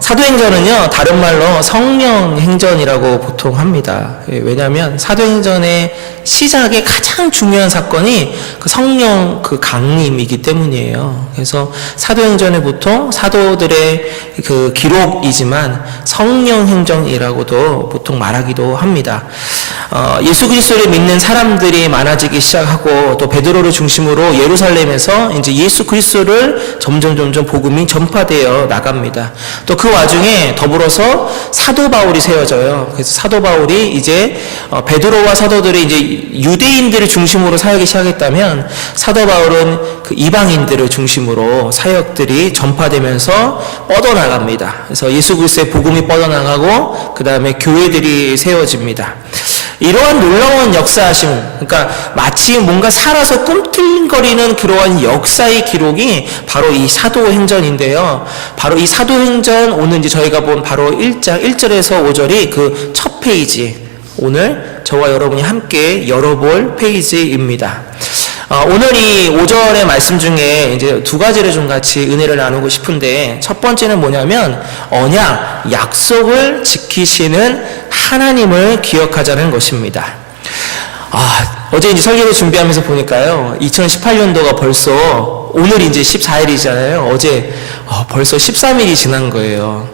사도행전은요, 다른 말로 성령행전이라고 보통 합니다. 왜냐하면 사도행전의 시작의 가장 중요한 사건이 그 성령 그 강림이기 때문이에요. 그래서 사도행전을 보통 사도들의 그 기록이지만 성령행전이라고도 보통 말하기도 합니다. 예수 그리스도를 믿는 사람들이 많아지기 시작하고 또 베드로를 중심으로 예루살렘에서 이제 예수 그리스도를 점점 복음이 전파되어 나갑니다. 또 그 와중에 더불어서 사도 바울이 세워져요. 그래서 사도 바울이 이제 베드로와 사도들이 이제 유대인들을 중심으로 사역이 시작했다면 사도 바울은 그 이방인들을 중심으로 사역들이 전파되면서 뻗어나갑니다. 그래서 예수 그리스도의 복음이 뻗어나가고 그 다음에 교회들이 세워집니다. 이러한 놀라운 역사하심, 그러니까 마치 뭔가 살아서 꿈틀거리는 그러한 역사의 기록이 바로 이 사도행전인데요. 바로 이 사도행전, 오늘 이제 저희가 본 바로 1장 1절에서 5절이 그 첫 페이지, 오늘 저와 여러분이 함께 열어볼 페이지입니다. 오늘 이 5절의 말씀 중에 이제 두 가지를 좀 같이 은혜를 나누고 싶은데, 첫 번째는 뭐냐면 언약, 약속을 지키시는 하나님을 기억하자는 것입니다. 어제 이제 설교를 준비하면서 보니까요, 2018년도가 벌써 오늘이 이제 14일이잖아요. 어제 벌써 13일이 지난 거예요.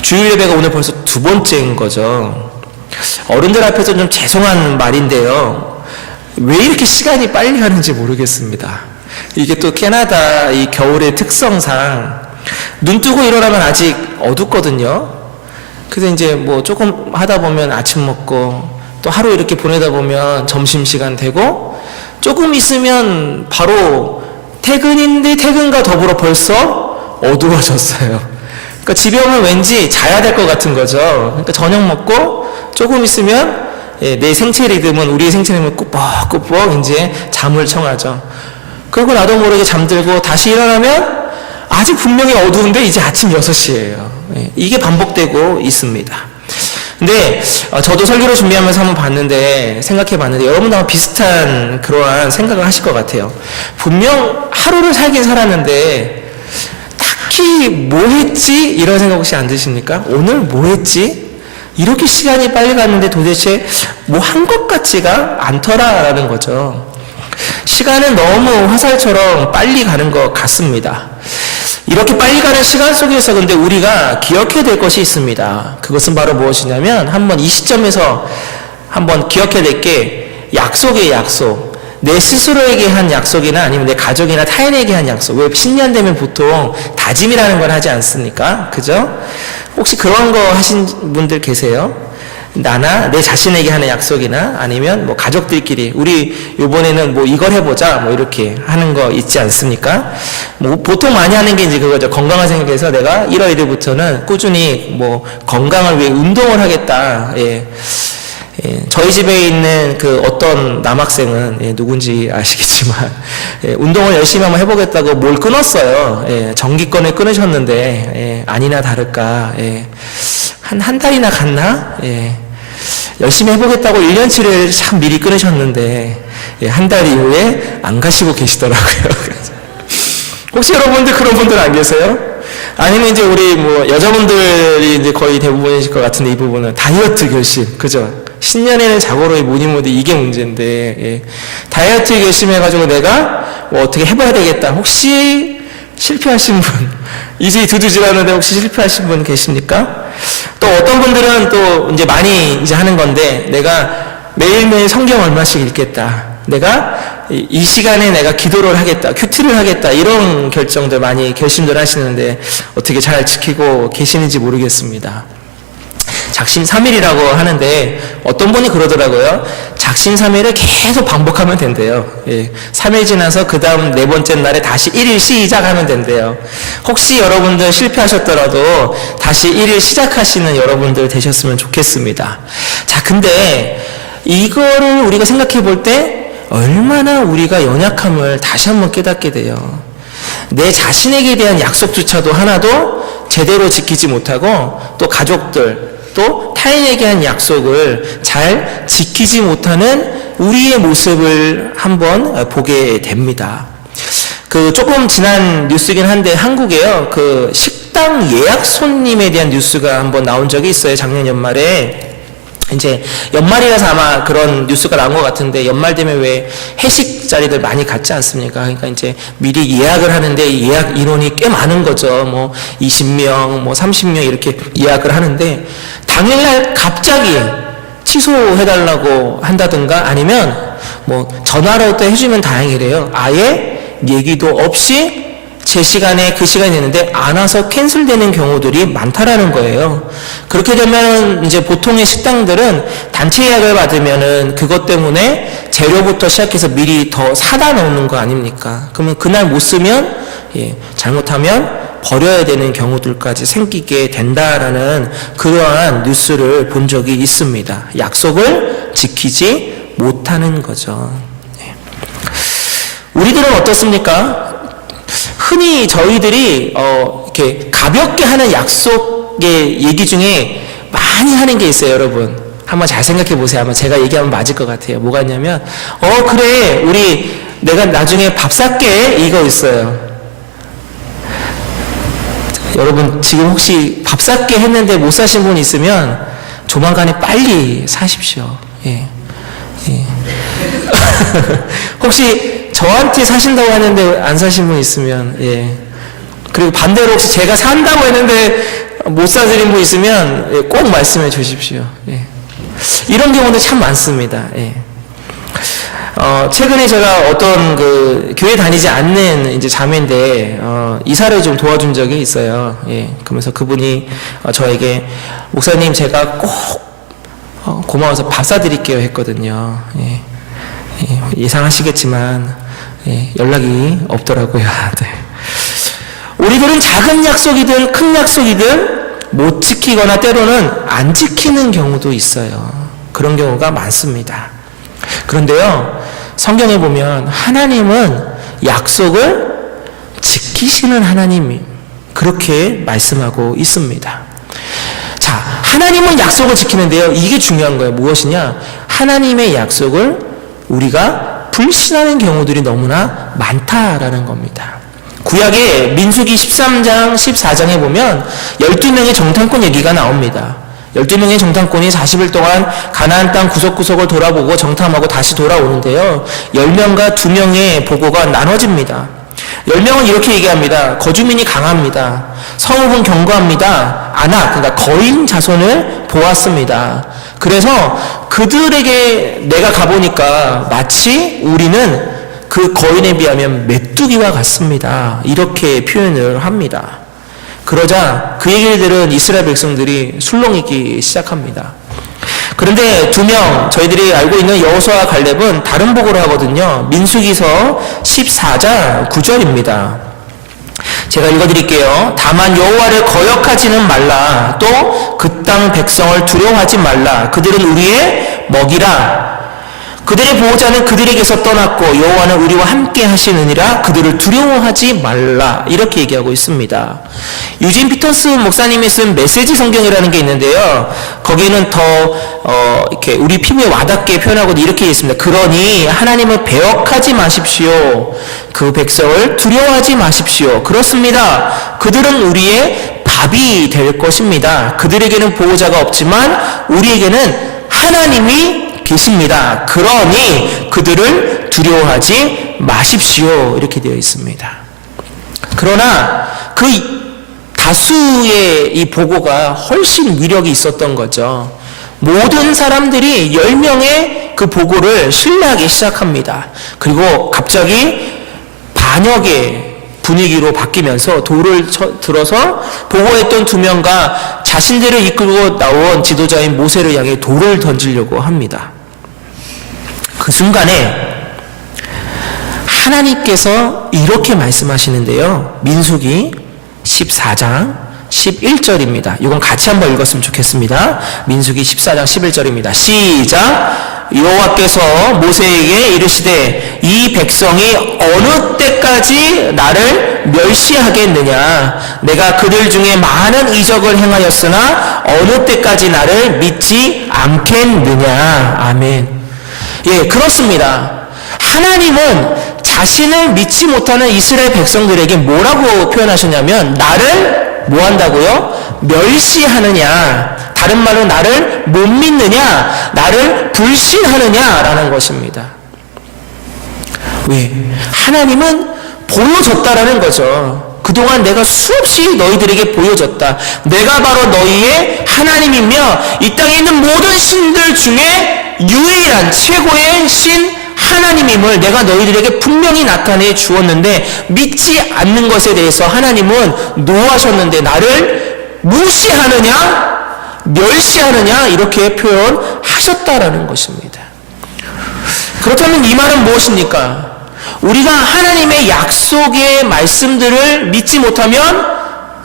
주일 예배가 오늘 벌써 두 번째인 거죠. 어른들 앞에서 좀 죄송한 말인데요, 왜 이렇게 시간이 빨리 가는지 모르겠습니다. 이게 또 캐나다 이 겨울의 특성상 눈 뜨고 일어나면 아직 어둡거든요. 그래서 이제 뭐 조금 하다 보면 아침 먹고 또 하루 이렇게 보내다 보면 점심시간 되고 조금 있으면 바로 퇴근인데 퇴근과 더불어 벌써 어두워졌어요. 그러니까 집에 오면 왠지 자야 될 것 같은 거죠. 그러니까 저녁 먹고 조금 있으면 내 생체 리듬은, 우리의 생체 리듬은 꾸벅꾸벅 이제 잠을 청하죠. 그리고 나도 모르게 잠들고 다시 일어나면 아직 분명히 어두운데 이제 아침 6시예요. 이게 반복되고 있습니다. 근데 저도 설교를 준비하면서 한번 봤는데, 생각해 봤는데 여러분도 아마 비슷한 그러한 생각을 하실 것 같아요. 분명 하루를 살긴 살았는데 딱히 뭐 했지? 이런 생각 혹시 안 드십니까? 오늘 뭐 했지? 이렇게 시간이 빨리 갔는데 도대체 뭐 한 것 같지가 않더라라는 거죠. 시간은 너무 화살처럼 빨리 가는 것 같습니다. 이렇게 빨리 가는 시간 속에서 근데 우리가 기억해야 될 것이 있습니다. 그것은 바로 무엇이냐면, 한번 이 시점에서 한번 기억해야 될 게 약속이에요. 약속. 내 스스로에게 한 약속이나 아니면 내 가족이나 타인에게 한 약속. 왜 신년 되면 보통 다짐이라는 걸 하지 않습니까? 그죠? 혹시 그런 거 하신 분들 계세요? 나나 내 자신에게 하는 약속이나 아니면 뭐 가족들끼리 우리 요번에는 뭐 이걸 해보자 뭐 이렇게 하는 거 있지 않습니까? 뭐 보통 많이 하는 게 이제 그거죠. 건강을 생각해서 내가 1월 1일부터는 꾸준히 뭐 건강을 위해 운동을 하겠다. 저희 집에 있는 그 어떤 남학생은 누군지 아시겠지만 운동을 열심히 한번 해보겠다고 뭘 끊었어요. 정기권을 끊으셨는데 아니나 다를까 한 달이나 갔나? 열심히 해보겠다고 1년치를 참 미리 끊으셨는데 한 달 이후에 안 가시고 계시더라고요. 혹시 여러분들 그런 분들 안 계세요? 아니면 이제 우리 뭐 여자분들이 이제 거의 대부분이실 것 같은데, 이 부분은 다이어트 결심, 그죠? 신년에는 자고로 뭐니 이게 문제인데, 다이어트 결심해가지고 내가 뭐 어떻게 해봐야 되겠다. 혹시 실패하신 분, 이제 두두지라는데 혹시 실패하신 분 계십니까? 또 어떤 분들은 또 이제 많이 이제 하는 건데, 내가 매일매일 성경 얼마씩 읽겠다. 내가 이 시간에 내가 기도를 하겠다, 큐티를 하겠다, 이런 결정들 많이 결심들 하시는데 어떻게 잘 지키고 계시는지 모르겠습니다. 작심삼일이라고 하는데 어떤 분이 그러더라고요. 작심삼일을 계속 반복하면 된대요. 3일 지나서 그 다음 네 번째 날에 다시 1일 시작하면 된대요. 혹시 여러분들 실패하셨더라도 다시 1일 시작하시는 여러분들 되셨으면 좋겠습니다. 자, 근데 이거를 우리가 생각해 볼 때 얼마나 우리가 연약함을 다시 한번 깨닫게 돼요. 내 자신에게 대한 약속조차도 하나도 제대로 지키지 못하고, 또 가족들, 또 타인에게 한 약속을 잘 지키지 못하는 우리의 모습을 한번 보게 됩니다. 그 조금 지난 뉴스긴 한데 한국에요. 그 식당 예약 손님에 대한 뉴스가 한번 나온 적이 있어요. 작년 연말에. 이제 연말이라서 아마 그런 뉴스가 나온 것 같은데, 연말 되면 왜 회식 자리들 많이 갖지 않습니까? 그러니까 이제 미리 예약을 하는데 예약 인원이 꽤 많은 거죠. 뭐 20명, 뭐 30명 이렇게 예약을 하는데 당일날 갑자기 취소해달라고 한다든가 아니면 뭐 전화로도 해주면 다행이래요. 아예 얘기도 없이 제 시간에 그 시간이 있는데 안 와서 캔슬되는 경우들이 많다라는 거예요. 그렇게 되면 이제 보통의 식당들은 단체 예약을 받으면은 그것 때문에 재료부터 시작해서 미리 더 사다 놓는 거 아닙니까? 그러면 그날 못 쓰면 잘못하면 버려야 되는 경우들까지 생기게 된다라는 그러한 뉴스를 본 적이 있습니다. 약속을 지키지 못하는 거죠. 우리들은 어떻습니까? 흔히 저희들이 이렇게 가볍게 하는 약속의 얘기 중에 많이 하는 게 있어요, 여러분. 한번 잘 생각해 보세요. 아마 제가 얘기하면 맞을 것 같아요. 뭐가 있냐면, 그래, 내가 나중에 밥 살게, 이거 있어요. 여러분, 지금 혹시 밥 살게 했는데 못 사신 분 있으면 조만간에 빨리 사십시오. 예. 혹시 저한테 사신다고 하는데 안 사신 분 있으면, 그리고 반대로 혹시 제가 산다고 했는데 못 사드린 분 있으면 꼭 말씀해 주십시오. 이런 경우도 참 많습니다. 최근에 제가 어떤 교회 다니지 않는 이제 자매인데, 이사를 좀 도와준 적이 있어요. 그러면서 그분이 저에게, 목사님, 제가 꼭 고마워서 밥 사드릴게요 했거든요. 예상하시겠지만, 연락이 없더라고요. 네. 우리들은 작은 약속이든 큰 약속이든 못 지키거나 때로는 안 지키는 경우도 있어요. 그런 경우가 많습니다. 그런데요, 성경에 보면 하나님은 약속을 지키시는 하나님이 그렇게 말씀하고 있습니다. 자, 하나님은 약속을 지키는데요, 이게 중요한 거예요. 무엇이냐? 하나님의 약속을 우리가 불신하는 경우들이 너무나 많다라는 겁니다. 구약의 민수기 13장, 14장에 보면 12명의 정탐꾼 얘기가 나옵니다. 12명의 정탐꾼이 40일 동안 가나안 땅 구석구석을 돌아보고 정탐하고 다시 돌아오는데요. 10명과 2명의 보고가 나눠집니다. 10명은 이렇게 얘기합니다. 거주민이 강합니다. 성읍은 견고합니다. 그러니까 거인 자손을 보았습니다. 그래서 그들에게 내가 가보니까 마치 우리는 그 거인에 비하면 메뚜기와 같습니다. 이렇게 표현을 합니다. 그러자 그 얘기를 들은 이스라엘 백성들이 술렁이기 시작합니다. 그런데 2명, 저희들이 알고 있는 여호수아와 갈렙은 다른 보고를 하거든요. 민수기서 14장 9절입니다. 제가 읽어드릴게요. 다만 여호와를 거역하지는 말라. 또 그 땅 백성을 두려워하지 말라. 그들은 우리의 먹이라. 그들의 보호자는 그들에게서 떠났고 여호와는 우리와 함께 하시느니라. 그들을 두려워하지 말라. 이렇게 얘기하고 있습니다. 유진 피터스 목사님이 쓴 메시지 성경이라는 게 있는데요. 거기는 더 이렇게 우리 피부에 와닿게 표현하고 이렇게 있습니다. 그러니 하나님을 배역하지 마십시오. 그 백성을 두려워하지 마십시오. 그렇습니다. 그들은 우리의 밥이 될 것입니다. 그들에게는 보호자가 없지만 우리에게는 하나님이 계십니다. 그러니 그들을 두려워하지 마십시오. 이렇게 되어 있습니다. 그러나 그 다수의 이 보고가 훨씬 위력이 있었던 거죠. 모든 사람들이 10명의 그 보고를 신뢰하기 시작합니다. 그리고 갑자기 반역의 분위기로 바뀌면서 돌을 들어서 보고했던 2명과 자신들을 이끌고 나온 지도자인 모세를 향해 돌을 던지려고 합니다. 그 순간에 하나님께서 이렇게 말씀하시는데요. 민수기 14장 11절입니다. 이건 같이 한번 읽었으면 좋겠습니다. 민수기 14장 11절입니다. 시작! 여호와께서 모세에게 이르시되 이 백성이 어느 때까지 나를 멸시하겠느냐? 내가 그들 중에 많은 이적을 행하였으나 어느 때까지 나를 믿지 않겠느냐? 아멘. 그렇습니다. 하나님은 자신을 믿지 못하는 이스라엘 백성들에게 뭐라고 표현하셨냐면 나를 뭐 한다고요? 멸시하느냐, 다른 말로 나를 못 믿느냐, 나를 불신하느냐라는 것입니다. 왜? 하나님은 보여줬다라는 거죠. 그동안 내가 수없이 너희들에게 보여줬다. 내가 바로 너희의 하나님이며 이 땅에 있는 모든 신들 중에 유일한 최고의 신 하나님임을 내가 너희들에게 분명히 나타내 주었는데 믿지 않는 것에 대해서 하나님은 노하셨는데 나를 무시하느냐 멸시하느냐 이렇게 표현하셨다라는 것입니다. 그렇다면 이 말은 무엇입니까? 우리가 하나님의 약속의 말씀들을 믿지 못하면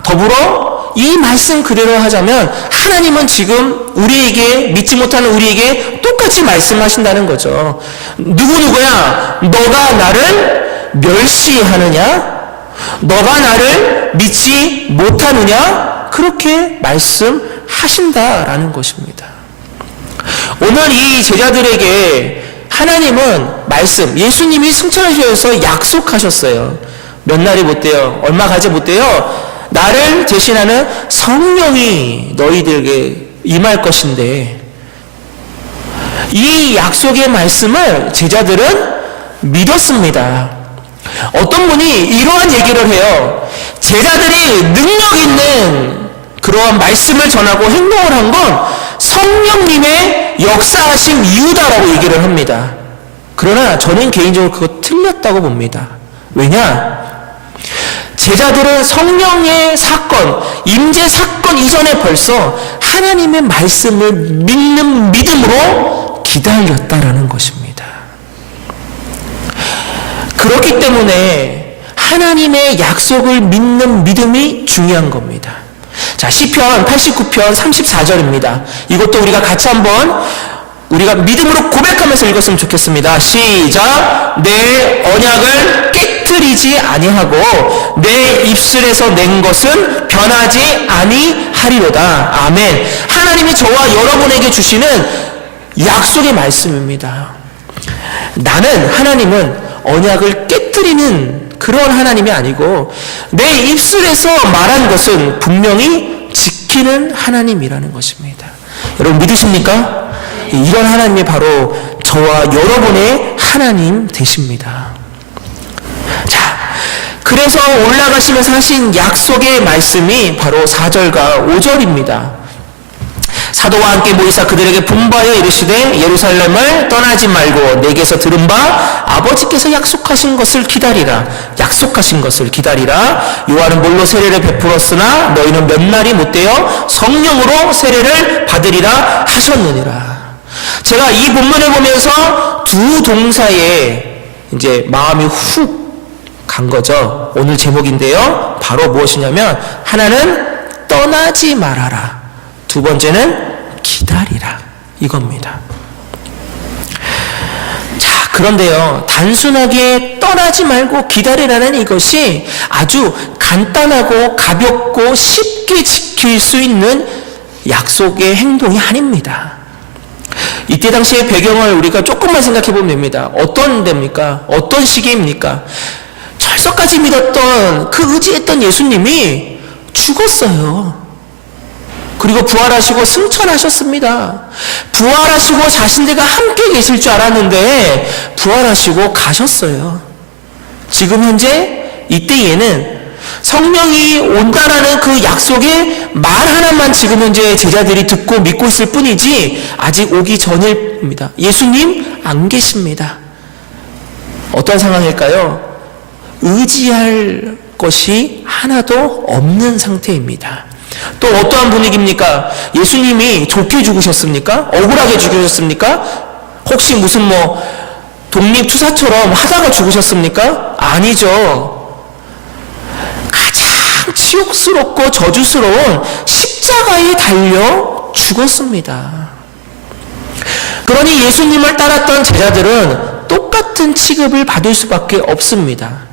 더불어 이 말씀 그대로 하자면 하나님은 지금 우리에게 믿지 못하는 우리에게 똑같이 말씀하신다는 거죠. 누구누구야? 너가 나를 멸시하느냐? 너가 나를 믿지 못하느냐? 그렇게 말씀하신다라는 것입니다. 오늘 이 제자들에게 하나님은 말씀, 예수님이 승천하셔서 약속하셨어요. 몇 날이 못 돼요. 얼마 가지 못 돼요. 나를 대신하는 성령이 너희들에게 임할 것인데 이 약속의 말씀을 제자들은 믿었습니다. 어떤 분이 이러한 얘기를 해요. 제자들이 능력 있는 그러한 말씀을 전하고 행동을 한 건 성령님의 역사하신 이유다라고 얘기를 합니다. 그러나 저는 개인적으로 그거 틀렸다고 봅니다. 왜냐? 제자들은 성령의 사건, 임재 사건 이전에 벌써 하나님의 말씀을 믿는 믿음으로 기다렸다라는 것입니다. 그렇기 때문에 하나님의 약속을 믿는 믿음이 중요한 겁니다. 자, 시편 89편 34절입니다. 이것도 우리가 같이 한번 우리가 믿음으로 고백하면서 읽었으면 좋겠습니다. 시작. 내 언약을 깨트리지 아니하고 내 입술에서 낸 것은 변하지 아니하리로다. 아멘. 하나님이 저와 여러분에게 주시는 약속의 말씀입니다. 하나님은 언약을 깨트리는 그런 하나님이 아니고 내 입술에서 말한 것은 분명히 지키는 하나님이라는 것입니다. 여러분 믿으십니까? 이런 하나님이 바로 저와 여러분의 하나님 되십니다. 자, 그래서 올라가시면서 하신 약속의 말씀이 바로 4절과 5절입니다. 사도와 함께 모이사 그들에게 분부하여 이르시되 예루살렘을 떠나지 말고 내게서 들은 바 아버지께서 약속하신 것을 기다리라. 약속하신 것을 기다리라. 요한은 물로 세례를 베풀었으나 너희는 몇 날이 못되어 성령으로 세례를 받으리라 하셨느니라. 제가 이 본문을 보면서 두 동사에 이제 마음이 훅 간 거죠. 오늘 제목인데요. 바로 무엇이냐면 하나는 떠나지 말아라. 두 번째는 기다리라. 이겁니다. 자, 그런데요. 단순하게 떠나지 말고 기다리라는 이것이 아주 간단하고 가볍고 쉽게 지킬 수 있는 약속의 행동이 아닙니다. 이때 당시의 배경을 우리가 조금만 생각해 보면 됩니다. 어떤 데입니까? 어떤 시기입니까? 철석까지 믿었던 그 의지했던 예수님이 죽었어요. 그리고 부활하시고 승천하셨습니다. 부활하시고 자신들과 함께 계실 줄 알았는데 부활하시고 가셨어요. 지금 현재 이때에는 성령이 온다라는 그 약속의 말 하나만 지금 현재 제자들이 듣고 믿고 있을 뿐이지 아직 오기 전입니다. 예수님 안 계십니다. 어떤 상황일까요? 의지할 것이 하나도 없는 상태입니다. 또 어떠한 분위기입니까? 예수님이 좋게 죽으셨습니까? 억울하게 죽으셨습니까? 혹시 무슨 독립투사처럼 하다가 죽으셨습니까? 아니죠. 가장 치욕스럽고 저주스러운 십자가에 달려 죽었습니다. 그러니 예수님을 따랐던 제자들은 똑같은 취급을 받을 수밖에 없습니다.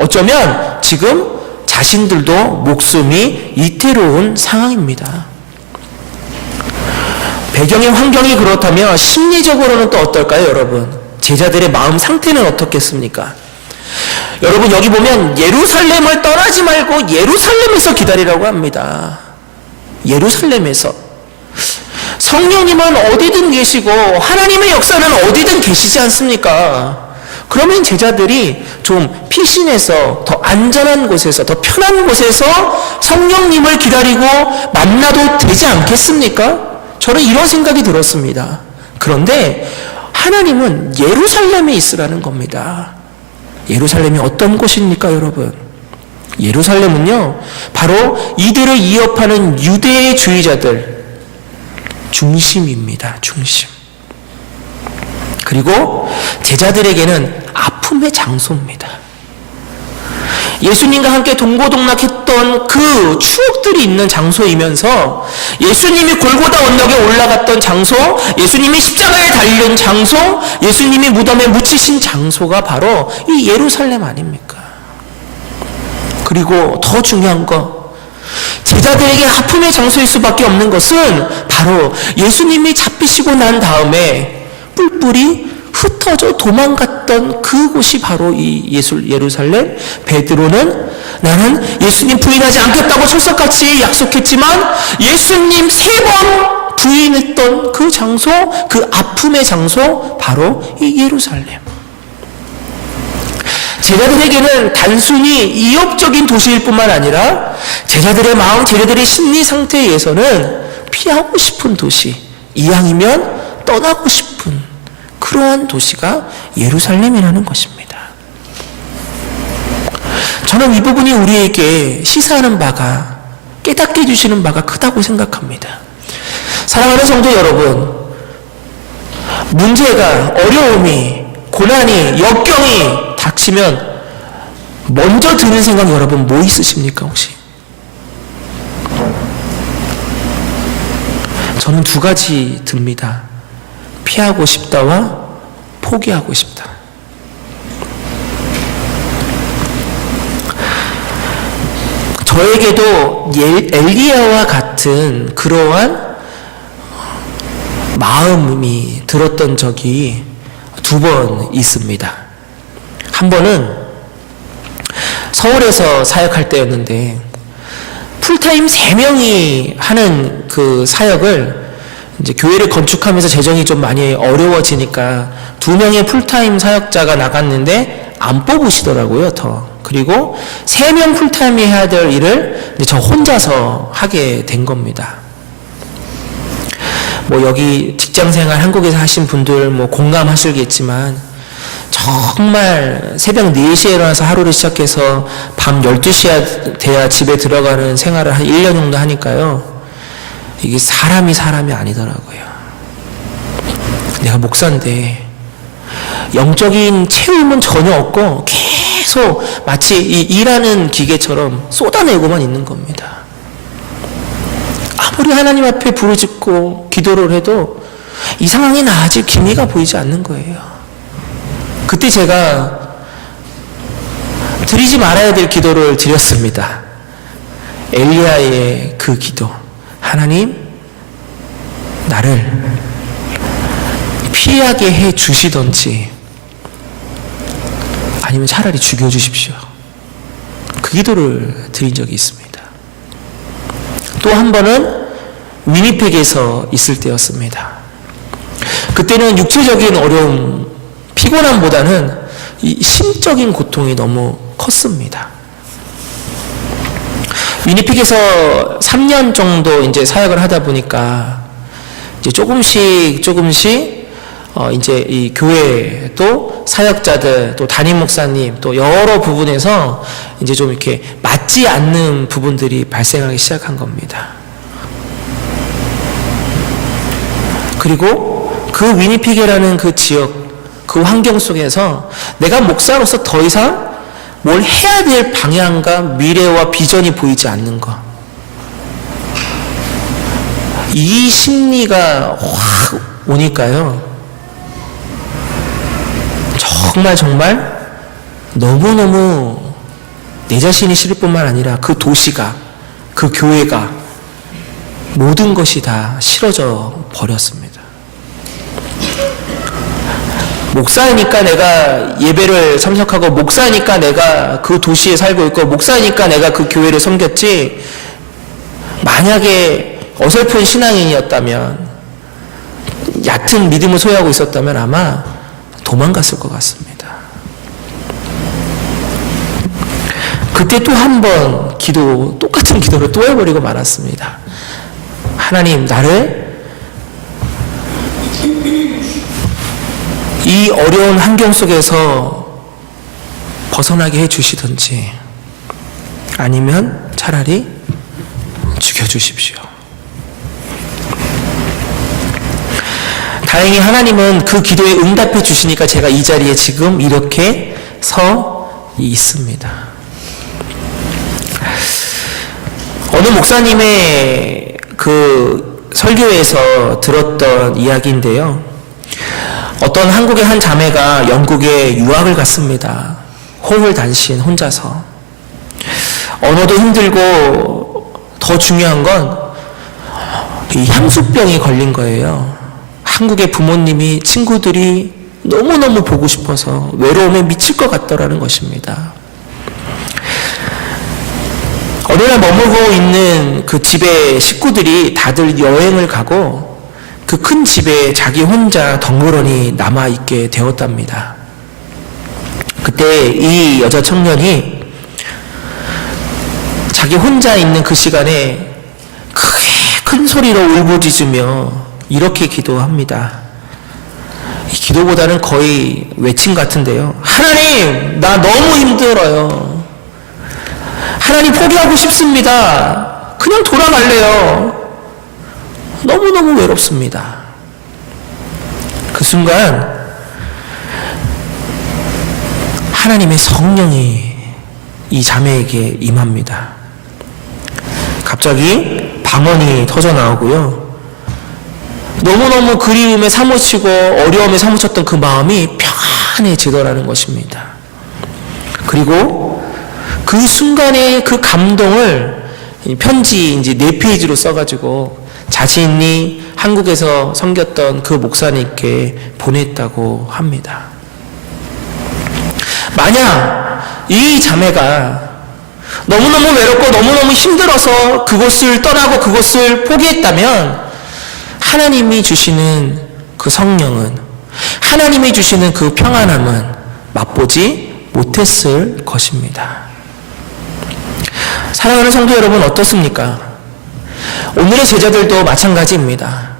어쩌면 지금 자신들도 목숨이 이태로운 상황입니다. 배경의 환경이 그렇다면 심리적으로는 또 어떨까요, 여러분? 제자들의 마음 상태는 어떻겠습니까? 여러분, 여기 보면 예루살렘을 떠나지 말고 예루살렘에서 기다리라고 합니다. 예루살렘에서. 성령님은 어디든 계시고 하나님의 역사는 어디든 계시지 않습니까? 그러면 제자들이 좀 피신해서 더 안전한 곳에서, 더 편한 곳에서 성령님을 기다리고 만나도 되지 않겠습니까? 저는 이런 생각이 들었습니다. 그런데 하나님은 예루살렘에 있으라는 겁니다. 예루살렘이 어떤 곳입니까, 여러분? 예루살렘은요, 바로 이들을 이어파는 유대주의자들 중심입니다. 중심. 그리고 제자들에게는 아픔의 장소입니다. 예수님과 함께 동고동락했던 그 추억들이 있는 장소이면서 예수님이 골고다 언덕에 올라갔던 장소, 예수님이 십자가에 달린 장소, 예수님이 무덤에 묻히신 장소가 바로 이 예루살렘 아닙니까? 그리고 더 중요한 거, 제자들에게 아픔의 장소일 수밖에 없는 것은 바로 예수님이 잡히시고 난 다음에 뿔뿔이 흩어져 도망갔던 그곳이 바로 이 예루살렘. 베드로는 나는 예수님 부인하지 않겠다고 철석같이 약속했지만 예수님 3번 부인했던 그 장소, 그 아픔의 장소, 바로 이 예루살렘. 제자들에게는 단순히 이욕적인 도시일 뿐만 아니라 제자들의 마음, 제자들의 심리 상태에서는 피하고 싶은 도시, 이왕이면 떠나고 싶은 그러한 도시가 예루살렘이라는 것입니다. 저는 이 부분이 우리에게 시사하는 바가, 깨닫게 해주시는 바가 크다고 생각합니다. 사랑하는 성도 여러분, 문제가, 어려움이, 고난이, 역경이 닥치면 먼저 드는 생각 여러분 뭐 있으십니까 혹시? 저는 2가지 듭니다. 피하고 싶다와 포기하고 싶다. 저에게도 엘리야와 같은 그러한 마음이 들었던 적이 2번 있습니다. 한 번은 서울에서 사역할 때였는데 풀타임 3명이 하는 그 사역을 이제 교회를 건축하면서 재정이 좀 많이 어려워지니까 2명의 풀타임 사역자가 나갔는데 안 뽑으시더라고요, 더. 그리고 3명 풀타임이 해야 될 일을 이제 저 혼자서 하게 된 겁니다. 뭐 여기 직장생활 한국에서 하신 분들 뭐 공감하시겠지만 정말 새벽 4시에 일어나서 하루를 시작해서 밤 12시가 돼야 집에 들어가는 생활을 한 1년 정도 하니까요. 이게 사람이 아니더라고요. 내가 목사인데 영적인 채움은 전혀 없고 계속 마치 이 일하는 기계처럼 쏟아내고만 있는 겁니다. 아무리 하나님 앞에 부르짖고 기도를 해도 이 상황이 나아질 기미가 보이지 않는 거예요. 그때 제가 드리지 말아야 될 기도를 드렸습니다. 엘리야의 그 기도. 하나님, 나를 피하게 해 주시던지 아니면 차라리 죽여주십시오. 그 기도를 드린 적이 있습니다. 또 한 번은 위니펙에서 있을 때였습니다. 그때는 육체적인 어려움, 피곤함보다는 이 심적인 고통이 너무 컸습니다. 위니펙에서 3년 정도 이제 사역을 하다 보니까 이제 조금씩 이제 이 교회 또 사역자들 또 담임 목사님 또 여러 부분에서 이제 좀 이렇게 맞지 않는 부분들이 발생하기 시작한 겁니다. 그리고 그 위니펙이라는 그 지역, 그 환경 속에서 내가 목사로서 더 이상 뭘 해야 될 방향과 미래와 비전이 보이지 않는 것. 이 심리가 확 오니까요. 정말 너무너무 내 자신이 싫을 뿐만 아니라 그 도시가, 그 교회가 모든 것이 다 싫어져 버렸습니다. 목사니까 내가 예배를 참석하고, 목사니까 내가 그 도시에 살고 있고, 목사니까 내가 그 교회를 섬겼지, 만약에 어설픈 신앙인이었다면, 얕은 믿음을 소유하고 있었다면 아마 도망갔을 것 같습니다. 그때 또 한 번 똑같은 기도를 또 해버리고 말았습니다. 하나님, 나를 이 어려운 환경 속에서 벗어나게 해주시든지, 아니면 차라리 죽여주십시오. 다행히 하나님은 그 기도에 응답해 주시니까 제가 이 자리에 지금 이렇게 서 있습니다. 어느 목사님의 그 설교에서 들었던 이야기인데요. 어떤 한국의 한 자매가 영국에 유학을 갔습니다. 호홀단신 혼자서. 언어도 힘들고 더 중요한 건 이 향수병이 걸린 거예요. 한국의 부모님이, 친구들이 너무너무 보고 싶어서 외로움에 미칠 것 같더라는 것입니다. 어느 날 머물고 있는 그 집의 식구들이 다들 여행을 가고 그 큰 집에 자기 혼자 덩그러니 남아있게 되었답니다. 그때 이 여자 청년이 자기 혼자 있는 그 시간에 크게 큰 소리로 울부짖으며 이렇게 기도합니다. 이 기도보다는 거의 외침 같은데요. 하나님, 나 너무 힘들어요. 하나님, 포기하고 싶습니다. 그냥 돌아갈래요. 너무너무 외롭습니다. 그 순간 하나님의 성령이 이 자매에게 임합니다. 갑자기 방언이 터져 나오고요. 너무너무 그리움에 사무치고 어려움에 사무쳤던 그 마음이 평안해지더라는 것입니다. 그리고 그 순간의 그 감동을 편지 이제 4페이지로 써가지고 자신이 한국에서 섬겼던 그 목사님께 보냈다고 합니다. 만약 이 자매가 너무너무 외롭고 너무너무 힘들어서 그곳을 떠나고 그곳을 포기했다면 하나님이 주시는 그 성령은, 하나님이 주시는 그 평안함은 맛보지 못했을 것입니다. 사랑하는 성도 여러분, 어떻습니까? 오늘의 제자들도 마찬가지입니다.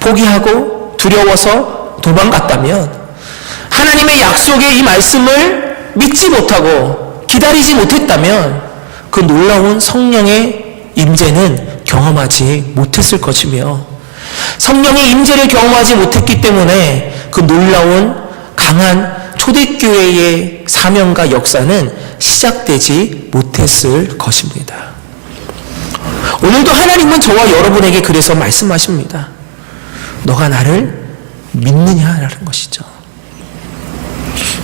포기하고 두려워서 도망갔다면, 하나님의 약속의 이 말씀을 믿지 못하고 기다리지 못했다면 그 놀라운 성령의 임재는 경험하지 못했을 것이며, 성령의 임재를 경험하지 못했기 때문에 그 놀라운 강한 초대교회의 사명과 역사는 시작되지 못했을 것입니다. 오늘도 하나님은 저와 여러분에게 그래서 말씀하십니다. 너가 나를 믿느냐라는 것이죠.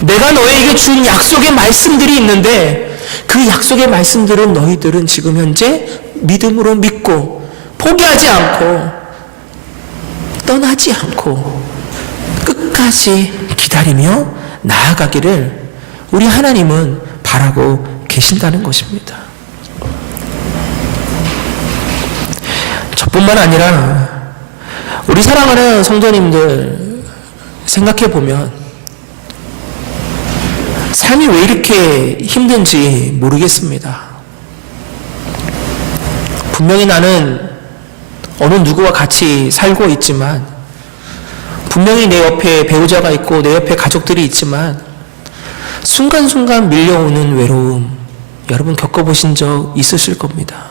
내가 너에게 준 약속의 말씀들이 있는데 그 약속의 말씀들은 너희들은 지금 현재 믿음으로 믿고 포기하지 않고 떠나지 않고 끝까지 기다리며 나아가기를 우리 하나님은 바라고 계신다는 것입니다. 저뿐만 아니라 우리 사랑하는 성도님들 생각해보면 삶이 왜 이렇게 힘든지 모르겠습니다. 분명히 나는 어느 누구와 같이 살고 있지만, 분명히 내 옆에 배우자가 있고 내 옆에 가족들이 있지만 순간순간 밀려오는 외로움, 여러분 겪어보신 적 있으실 겁니다.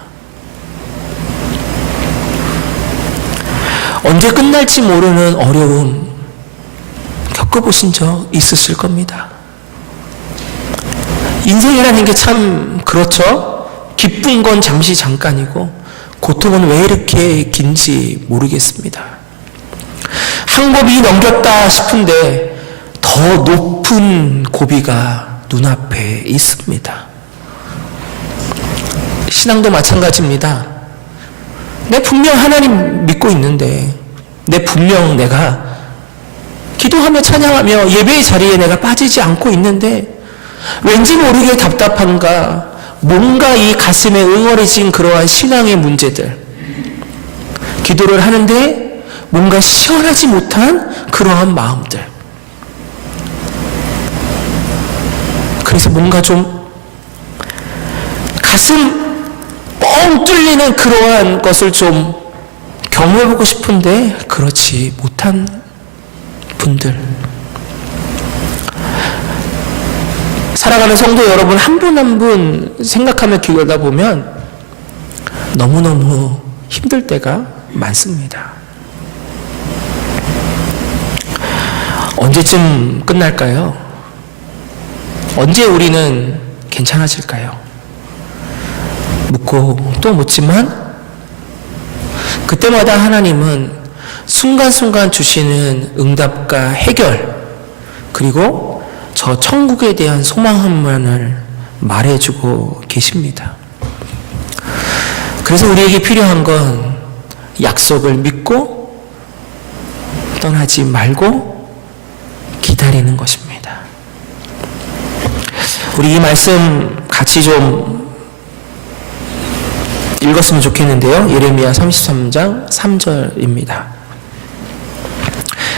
언제 끝날지 모르는 어려움 겪어보신 적 있으실 겁니다. 인생이라는 게 참 그렇죠. 기쁜 건 잠시 잠깐이고 고통은 왜 이렇게 긴지 모르겠습니다. 한 고비 넘겼다 싶은데 더 높은 고비가 눈앞에 있습니다. 신앙도 마찬가지입니다. 내 분명 하나님 믿고 있는데, 내 분명 내가 기도하며 찬양하며 예배의 자리에 내가 빠지지 않고 있는데 왠지 모르게 답답한가, 뭔가 이 가슴에 응어리진 그러한 신앙의 문제들, 기도를 하는데 뭔가 시원하지 못한 그러한 마음들, 그래서 뭔가 좀 가슴 뻥 뚫리는 그러한 것을 좀 경험해보고 싶은데 그렇지 못한 분들, 살아가는 성도 여러분 한 분 한 분 생각하며 기도하다 보면 너무너무 힘들 때가 많습니다. 언제쯤 끝날까요? 언제 우리는 괜찮아질까요? 묻고 또 묻지만 그때마다 하나님은 순간순간 주시는 응답과 해결, 그리고 저 천국에 대한 소망만을 말해주고 계십니다. 그래서 우리에게 필요한 건 약속을 믿고 떠나지 말고 기다리는 것입니다. 우리 이 말씀 같이 좀 읽었으면 좋겠는데요. 예레미야 33장 3절입니다.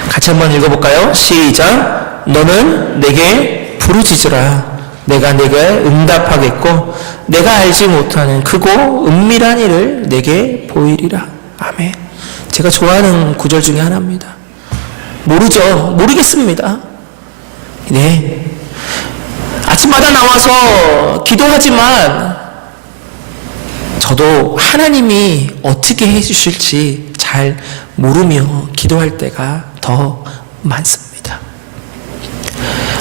같이 한번 읽어볼까요? 시작. 너는 내게 부르짖으라. 내가 내게 응답하겠고 내가 알지 못하는 크고 은밀한 일을 내게 보이리라. 아멘. 제가 좋아하는 구절 중에 하나입니다. 모르죠. 모르겠습니다. 네. 아침마다 나와서 기도하지만 저도 하나님이 어떻게 해주실지 잘 모르며 기도할 때가 더 많습니다.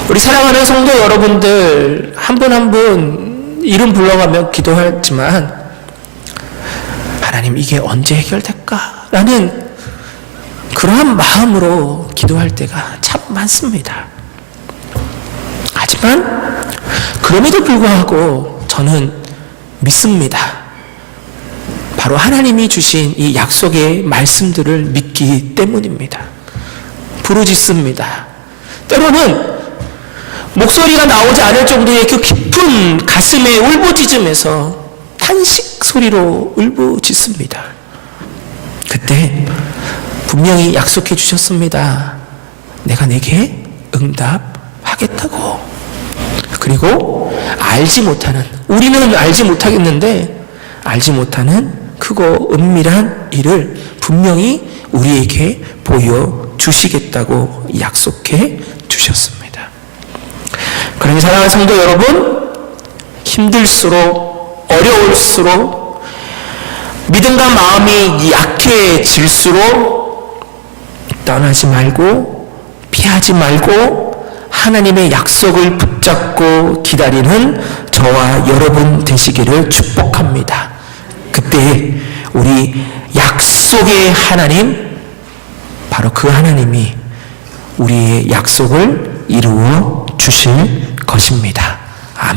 우리 사랑하는 성도 여러분들 한 분 한 분 이름 불러가며 기도하지만 하나님 이게 언제 해결될까? 라는 그러한 마음으로 기도할 때가 참 많습니다. 하지만 그럼에도 불구하고 저는 믿습니다. 바로 하나님이 주신 이 약속의 말씀들을 믿기 때문입니다. 부르짖습니다. 때로는 목소리가 나오지 않을 정도의 그 깊은 가슴의 울부짖음에서 탄식 소리로 울부짖습니다. 그때 분명히 약속해 주셨습니다. 내가 내게 응답하겠다고. 그리고 알지 못하는, 우리는 알지 못하겠는데 알지 못하는 크고 은밀한 일을 분명히 우리에게 보여주시겠다고 약속해 주셨습니다. 그러니 사랑하는 성도 여러분, 힘들수록 어려울수록 믿음과 마음이 약해질수록 떠나지 말고 피하지 말고 하나님의 약속을 붙잡고 기다리는 저와 여러분 되시기를 축복합니다. 그때 우리 약속의 하나님, 바로 그 하나님이 우리의 약속을 이루어 주실 것입니다. 아멘.